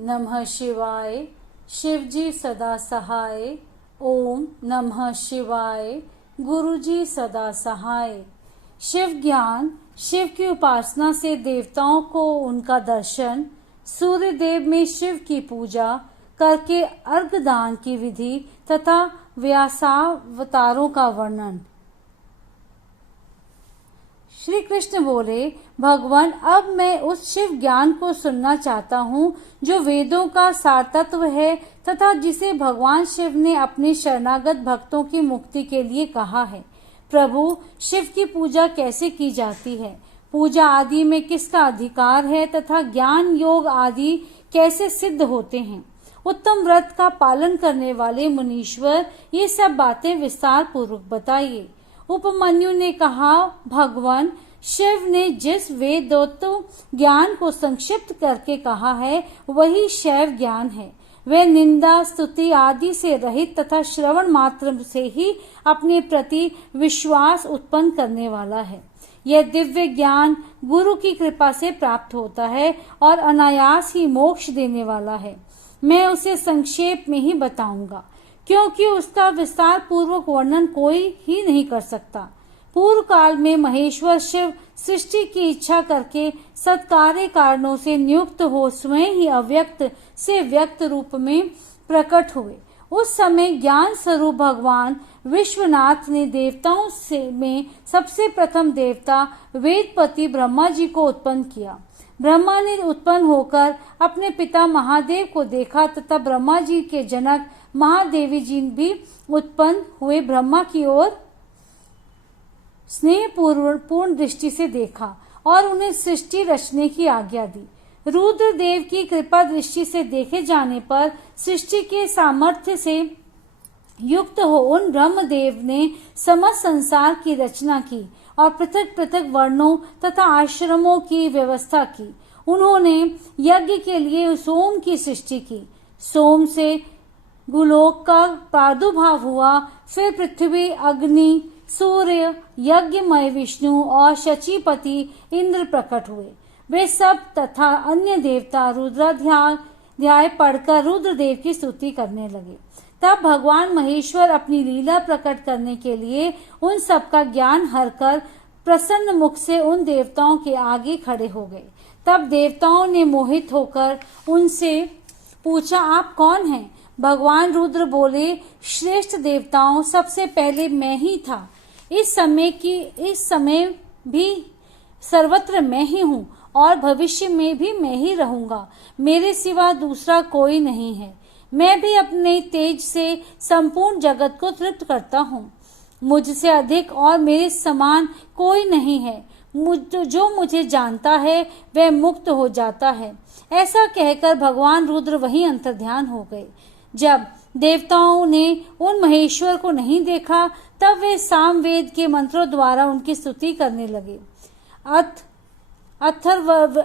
नमः शिवाय। शिवजी सदा सहाय। ओम नमः शिवाय। गुरुजी सदा सहाय। शिव ज्ञान, शिव की उपासना से देवताओं को उनका दर्शन, सूर्य देव में शिव की पूजा करके अर्घदान की विधि तथा व्यासावतारों का वर्णन। श्री कृष्ण बोले, भगवान अब मैं उस शिव ज्ञान को सुनना चाहता हूँ जो वेदों का सार तत्व है तथा जिसे भगवान शिव ने अपने शरणागत भक्तों की मुक्ति के लिए कहा है। प्रभु, शिव की पूजा कैसे की जाती है, पूजा आदि में किसका अधिकार है तथा ज्ञान योग आदि कैसे सिद्ध होते हैं। उत्तम व्रत का पालन करने वाले मुनीश्वर ये सब बातें विस्तार पूर्वक बताइए। उपमन्यु ने कहा, भगवान शिव ने जिस वेदोक्त ज्ञान को संक्षिप्त करके कहा है वही शैव ज्ञान है। वह निंदा स्तुति आदि से रहित तथा श्रवण मात्र से ही अपने प्रति विश्वास उत्पन्न करने वाला है। यह दिव्य ज्ञान गुरु की कृपा से प्राप्त होता है और अनायास ही मोक्ष देने वाला है। मैं उसे संक्षेप में ही बताऊंगा क्योंकि उसका विस्तार पूर्वक वर्णन कोई ही नहीं कर सकता। पूर्व काल में महेश्वर शिव सृष्टि की इच्छा करके सत्कार्य कारणों से नियुक्त हो स्वयं ही अव्यक्त से व्यक्त रूप में प्रकट हुए। उस समय ज्ञान स्वरूप भगवान विश्वनाथ ने देवताओं से में सबसे प्रथम देवता वेदपति ब्रह्मा जी को उत्पन्न किया। ब्रह्मा ने उत्पन्न होकर अपने पिता महादेव को देखा तथा ब्रह्मा जी के जनक महादेवी जी भी उत्पन्न हुए ब्रह्मा की ओर स्नेह पूर्ण दृष्टि से देखा और उन्हें सृष्टि रचने की आज्ञा दी। रुद्र देव की कृपा दृष्टि से देखे जाने पर सृष्टि के सामर्थ्य से युक्त हो उन ब्रह्मदेव ने समस्त संसार की रचना की और पृथक पृथक वर्णों तथा आश्रमों की व्यवस्था की। उन्होंने यज्ञ के लिए सोम की सृष्टि की। सोम से गुलोक का प्रादुर्भाव हुआ। फिर पृथ्वी, अग्नि, सूर्य, यज्ञमय विष्णु और शचीपति इंद्र प्रकट हुए। वे सब तथा अन्य देवता रुद्राध्याय पढ़कर रुद्रदेव की स्तुति करने लगे। तब भगवान महेश्वर अपनी लीला प्रकट करने के लिए उन सब का ज्ञान हरकर प्रसन्न मुख से उन देवताओं के आगे खड़े हो गए। तब देवताओं ने मोहित होकर उनसे पूछा, आप कौन हैं? भगवान रुद्र बोले, श्रेष्ठ देवताओं, सबसे पहले मैं ही था। इस समय भी सर्वत्र मैं ही हूँ और भविष्य में भी मैं ही रहूंगा। मेरे सिवा दूसरा कोई नहीं है। मैं भी अपने तेज से संपूर्ण जगत को तृप्त करता हूँ। मुझसे अधिक और मेरे समान कोई नहीं है। जो मुझे जानता है वह मुक्त हो जाता है। ऐसा कहकर भगवान रुद्र वहीं अंतर्ध्यान हो गए। जब देवताओं ने उन महेश्वर को नहीं देखा तब वे सामवेद के मंत्रों द्वारा उनकी स्तुति करने लगे। अथर्व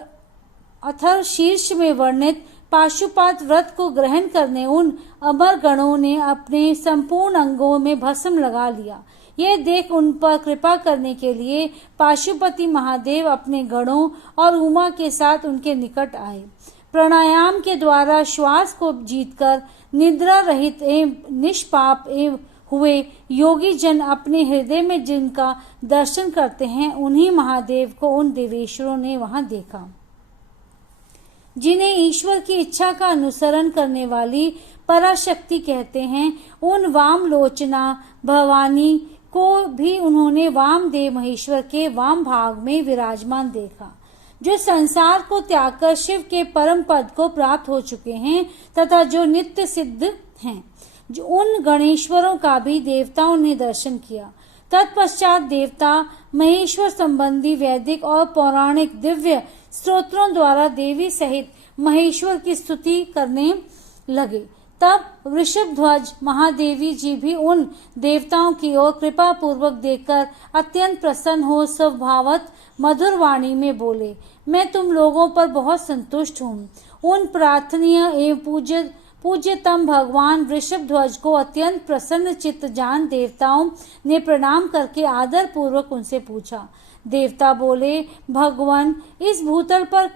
शीर्ष में वर्णित पाशुपात व्रत को ग्रहण करने उन अमर गणों ने अपने संपूर्ण अंगों में भस्म लगा लिया। यह देख उन पर कृपा करने के लिए पाशुपति महादेव अपने गणों और उमा के साथ उनके निकट आए। प्राणायाम के द्वारा श्वास को जीतकर निद्रा रहित एवं निष्पाप हुए योगी जन अपने हृदय में जिनका दर्शन करते हैं उन्हीं महादेव को उन देवेश्वरों ने वहां देखा। जिन्हें ईश्वर की इच्छा का अनुसरण करने वाली पराशक्ति कहते हैं, उन वामलोचना भवानी को भी उन्होंने वामदेव महेश्वर के वाम भाग में विराजमान देखा, जो संसार को त्याग कर शिव के परम पद को प्राप्त हो चुके हैं तथा जो नित्य सिद्ध हैं। जो उन गणेश्वरों का भी देवताओं ने दर्शन किया। तत्पश्चात देवता महेश्वर संबंधी वैदिक और पौराणिक दिव्य स्तोत्रों द्वारा देवी सहित महेश्वर की स्तुति करने लगे। तब वृषभध्वज महादेवी जी भी उन देवताओं की ओर कृपा पूर्वक देखकर अत्यंत प्रसन्न हो स्वभावत मधुर वाणी में बोले, मैं तुम लोगों पर बहुत संतुष्ट हूँ। उन प्रार्थनीय एवं पूज्यतम भगवान वृषभध्वज को अत्यंत प्रसन्न चित्त जान देवताओं ने प्रणाम करके आदर पूर्वक उनसे पूछा। देवता बोले, भगवान, इस भूतल पर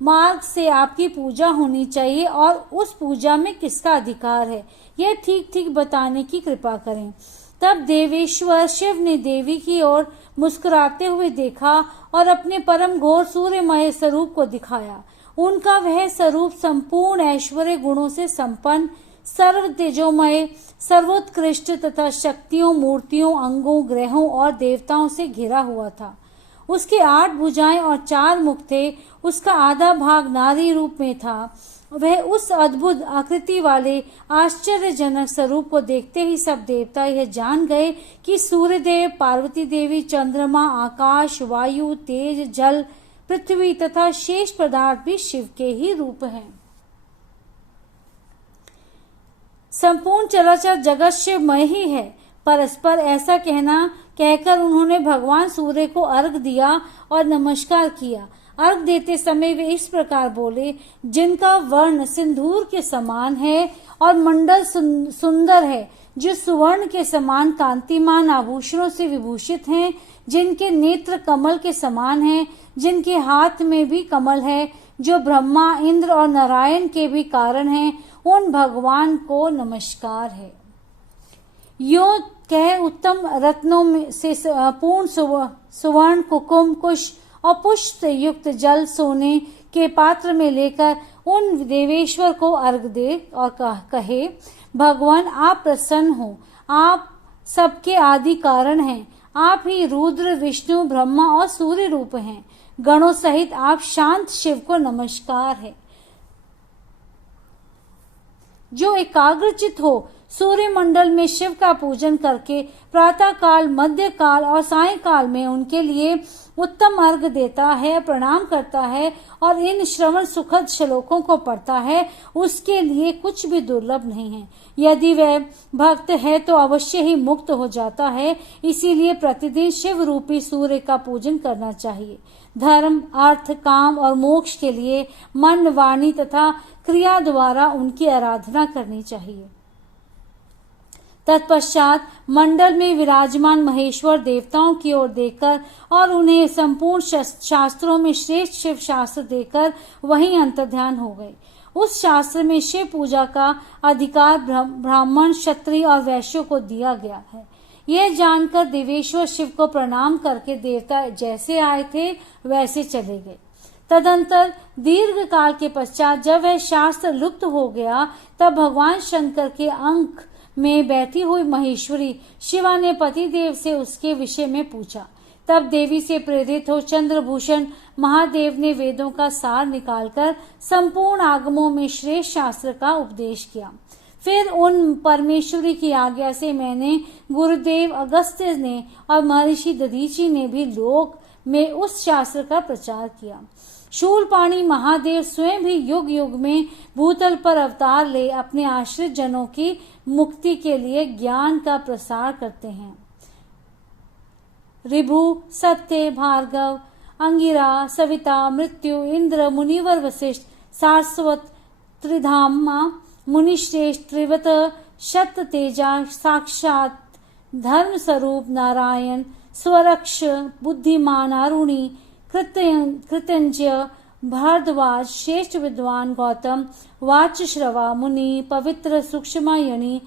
मार्ग से आपकी पूजा होनी चाहिए और उस पूजा में किसका अधिकार है, यह ठीक ठीक बताने की कृपा करें। तब देवेश्वर शिव ने देवी की ओर मुस्कुराते हुए देखा और अपने परम घोर सूर्यमय स्वरूप को दिखाया। उनका वह स्वरूप संपूर्ण ऐश्वर्य गुणों से संपन्न, सर्व तेजोमय, सर्वोत्कृष्ट तथा शक्तियों, मूर्तियों, अंगों, ग्रहों और देवताओं से घिरा हुआ था। उसके 8 भुजाएं और 4 मुख थे। उसका आधा भाग नारी रूप में था। वह उस अद्भुत आकृति वाले आश्चर्यजनक स्वरूप को देखते ही सब देवता यह जान गए कि सूर्यदेव, पार्वती देवी, चंद्रमा, आकाश, वायु, तेज, जल, पृथ्वी तथा शेष पदार्थ भी शिव के ही रूप हैं। संपूर्ण चराचर जगत शिवमय ही है। परस्पर ऐसा कहकर उन्होंने भगवान सूर्य को अर्घ दिया और नमस्कार किया। अर्घ देते समय वे इस प्रकार बोले, जिनका वर्ण सिंदूर के समान है और मंडल सुंदर है, जो सुवर्ण के समान कांतिमान आभूषणों से विभूषित हैं, जिनके नेत्र कमल के समान हैं, जिनके हाथ में भी कमल है, जो ब्रह्मा, इंद्र और नारायण के भी कारण हैं, उन भगवान को नमस्कार है। यो कह उत्तम रत्नों में से पूर्ण सुवर्ण, कुकुम, कुश और पुष्प से युक्त जल सोने के पात्र में लेकर उन देवेश्वर को अर्घ दे और कहे, भगवान आप प्रसन्न हो, आप सबके आदि कारण हैं, आप ही रुद्र, विष्णु, ब्रह्मा और सूर्य रूप हैं, गणों सहित आप शांत शिव को नमस्कार है। जो एकाग्रचित हो, सूर्य मंडल में शिव का पूजन करके प्रातः काल, मध्य काल और सायंकाल में उनके लिए उत्तम अर्घ देता है, प्रणाम करता है और इन श्रवण सुखद श्लोकों को पढ़ता है, उसके लिए कुछ भी दुर्लभ नहीं है। यदि वह भक्त है तो अवश्य ही मुक्त हो जाता है। इसीलिए प्रतिदिन शिव रूपी सूर्य का पूजन करना चाहिए। धर्म, अर्थ, काम और मोक्ष के लिए मन, वाणी तथा क्रिया द्वारा उनकी आराधना करनी चाहिए। तत्पश्चात मंडल में विराजमान महेश्वर देवताओं की ओर देखकर और उन्हें संपूर्ण शास्त्रों में श्रेष्ठ शिव शास्त्र देकर वहीं अंतर्ध्यान हो गए। उस शास्त्र में शिव पूजा का अधिकार ब्राह्मण, क्षत्रिय और वैश्यों को दिया गया है। यह जानकर देवेश्वर शिव को प्रणाम करके देवता जैसे आए थे वैसे चले गए। तदंतर दीर्घ काल के पश्चात जब वह शास्त्र लुप्त हो गया, तब भगवान शंकर के अंक में बैठी हुई महेश्वरी शिवा ने पतिदेव से उसके विषय में पूछा। तब देवी से प्रेरित हो चंद्रभूषण महादेव ने वेदों का सार निकालकर संपूर्ण आगमों में श्रेष्ठ शास्त्र का उपदेश किया। फिर उन परमेश्वरी की आज्ञा से मैंने, गुरुदेव अगस्त्य ने और महर्षि दधीचि ने भी लोक में उस शास्त्र का प्रचार किया। शूलपाणी महादेव स्वयं भी युग युग में भूतल पर अवतार ले अपने आश्रित जनों की मुक्ति के लिए ज्ञान का प्रसार करते हैं। ऋभु, सत्य, भार्गव, अंगिरा, सविता, मृत्यु, इंद्र, मुनिवर, वशिष्ठ, सारस्वत, त्रिधामा, मुनिश्रेष्ठ, त्रिवत, शत तेजा, साक्षात धर्म स्वरूप नारायण, स्वरक्ष, बुद्धिमान अरुणी, कृत्यंजय, भारद्वाज, श्रेष्ठ विद्वान गौतम, वाचश्रवा मुनि, पवित्र सूक्ष्मयनि,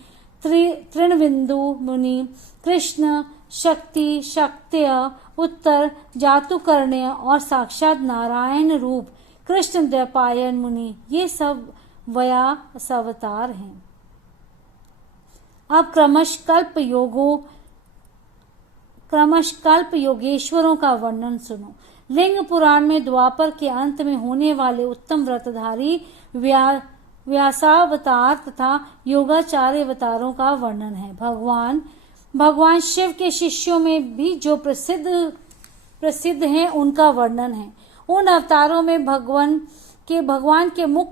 तृणबिंदु मुनि, कृष्ण, शक्ति, शक्त्य, उत्तर, जातुकर्ण्य और साक्षात नारायण रूप कृष्ण द्वैपायन मुनि, ये सब व्यास अवतार हैं। अब क्रमश कल्प योगेश्वरों का वर्णन सुनो। लिंग पुराण में द्वापर के अंत में होने वाले उत्तम व्रतधारी व्यासावतार तथा योगाचार्य अवतारों का वर्णन है। भगवान शिव के शिष्यों में भी जो प्रसिद्ध हैं उनका वर्णन है। उन अवतारों में भगवान के मुख्य